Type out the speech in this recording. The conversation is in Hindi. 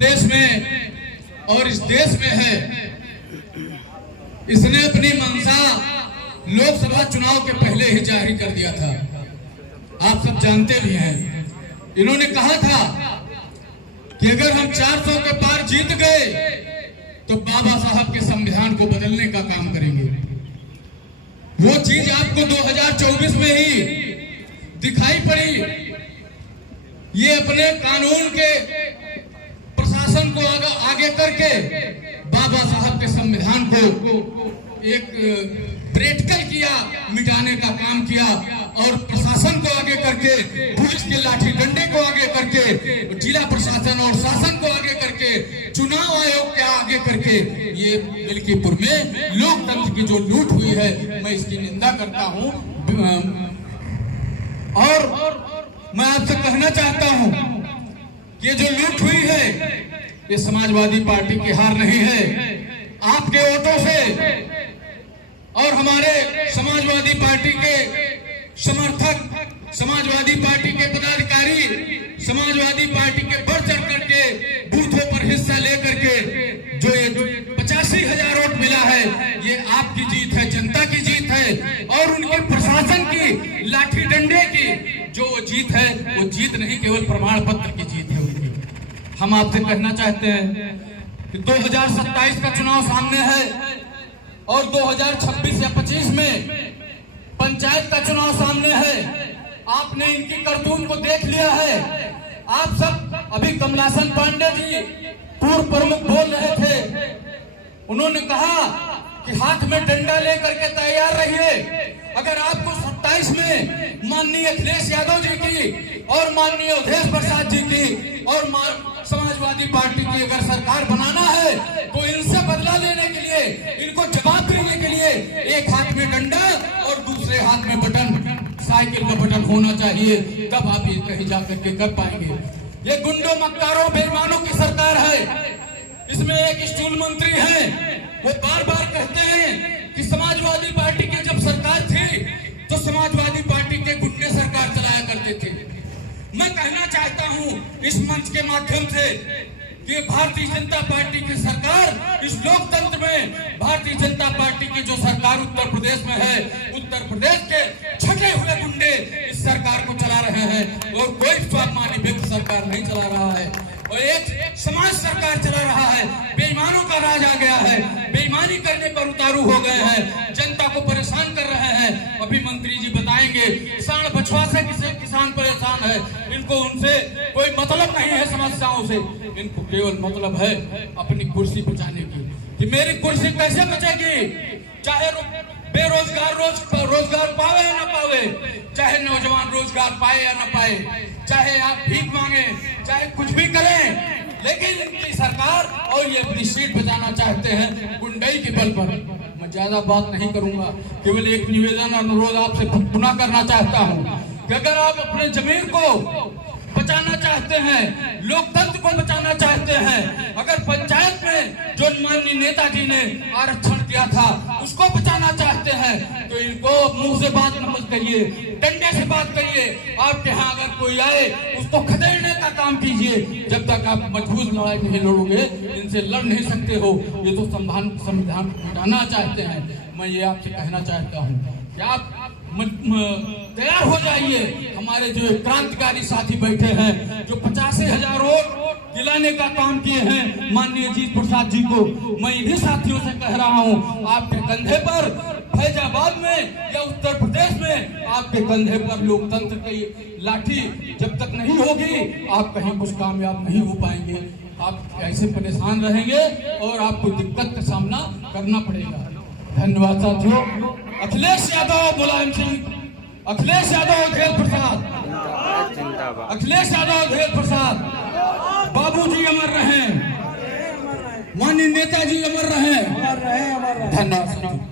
देश में और इस देश में है। इसने अपनी मंशा लोकसभा चुनाव के पहले ही जारी कर दिया था, आप सब जानते भी हैं। इन्होंने कहा था कि अगर हम 400 के पार जीत गए तो बाबा साहब के संविधान को बदलने का काम करेंगे। वो चीज आपको 2024 में ही दिखाई पड़ी। ये अपने कानून के प्रशासन को आगे करके बाबा साहब के संविधान को एक प्रैक्टिकल किया, मिटाने का काम किया और प्रशासन को आगे करके, पुलिस के लाठी डंडे को आगे करके, जिला प्रशासन और शासन को आगे करके, चुनाव आयोग के आगे करके ये मिल्कीपुर में लोकतंत्र की जो लूट हुई है, मैं इसकी निंदा करता हूं। और मैं आपसे कहना चाहता हूं कि जो लूट हुई है ये समाजवादी पार्टी की हार नहीं है। आपके वोटों से और हमारे समाजवादी पार्टी के समर्थक, समाजवादी पार्टी के पदाधिकारी, समाजवादी पार्टी के बढ़ चढ़ करके बूथों पर हिस्सा लेकर के जो ये 85,000 वोट मिला है, ये आपकी जीत है, जनता की जीत है। और उनके प्रशासन की लाठी डंडे की जो वो जीत है, वो जीत नहीं, केवल प्रमाण पत्र की जीत है उनकी। हम आपसे कहना चाहते हैं कि 2027 का चुनाव सामने है और 2026 या 25 में पंचायत का चुनाव सामने है। आपने इनकी करतूत को देख लिया है। आप सब, अभी कमलासन पांडे जी पूर्व प्रमुख बोल रहे थे, उन्होंने कहा कि हाथ में डंडा लेकर के तैयार रहिए। अगर आपको 27 में माननीय अखिलेश यादव जी की और माननीय अवधेश प्रसाद जी की और समाजवादी पार्टी की अगर सरकार बनाना है तो इनसे बदला लेने के लिए, इनको जवाब देने के लिए एक हाथ में डंडा और दूसरे हाथ में बटन, साइकिल का बटन होना चाहिए, तब आप ये कहीं जाकर के कर पाएंगे। ये गुंडों, मक्कारों, बेईमानों की सरकार है। इसमें एक स्टूल मंत्री है, वो बार बार कहते हैं कि समाजवादी पार्टी की जब सरकार थी तो समाजवादी पार्टी के गुंडे सरकार चलाया करते थे। मैं कहना चाहता हूं इस मंच के माध्यम से कि भारतीय जनता पार्टी की सरकार, इस लोकतंत्र में भारतीय जनता पार्टी की जो सरकार उत्तर प्रदेश में है, उत्तर प्रदेश के छटे हुए गुंडे इस सरकार को चला रहे हैं और कोई स्वाभिमानी व्यक्ति सरकार नहीं चला रहा है और एक समाज सरकार चला रहा है। बेईमानों का राज आ गया है, बेईमानी करने पर उतारू हो गए हैं, जनता को परेशान कर रहे हैं। अभी मंत्री जी बताएंगे सांड बछवा से किसान परेशान है, इनको उनसे कोई मतलब नहीं है समस्याओं से, इनको केवल मतलब है अपनी कुर्सी बचाने की कि मेरी कुर्सी कैसे बचेगी। चाहे बेरोजगार रोजगार पावे या ना पावे, चाहे नौजवान रोजगार पाए या ना पाए, चाहे आप भीख मांगे, चाहे कुछ भी करें, लेकिन इनकी सरकार और ये अपनी सीट बचाना चाहते हैं गुंडई के बल पर। मैं ज्यादा बात नहीं करूंगा, केवल एक निवेदन, अनुरोध आपसे पुनः करना चाहता हूं कि अगर आप अपने जमीन को बचाना चाहते हैं, लोकतंत्र को बचाना चाहते हैं, अगर पंचायत में जो माननीय नेताजी ने आरक्षण दिया था उसको बचाना चाहते हैं, तो इनको मुंह से बात मत करिए, डंडे से बात करिए। आपके यहाँ अगर कोई आए उसको खदेड़ने का काम कीजिए। जब तक आप मजबूत लड़ाई नहीं लड़ोगे, इनसे लड़ नहीं सकते हो। ये तो संविधान हटाना चाहते हैं। मैं ये आपसे कहना चाहता हूँ कि आप तैयार हो जाइए। हमारे जो क्रांतिकारी साथी बैठे हैं, जो 85,000 वोट दिलाने का काम किए हैं माननीय जीत प्रसाद जी को, मैं इन्हीं साथियों से कह रहा हूं, आपके कंधे पर फैजाबाद में या उत्तर प्रदेश में आपके कंधे पर लोकतंत्र की लाठी जब तक नहीं होगी, आप कहीं कुछ कामयाब नहीं हो पाएंगे। आप ऐसे परेशान रहेंगे और आपको दिक्कत का सामना करना पड़ेगा। धन्यवाद साथियों। अखिलेश यादव, मुलायम सिंह, अखिलेश यादव, अवधेश प्रसाद, अखिलेश यादव, अवधेश प्रसाद, बाबूजी अमर रहें, माननीय नेताजी अमर रहें। धन्यवाद।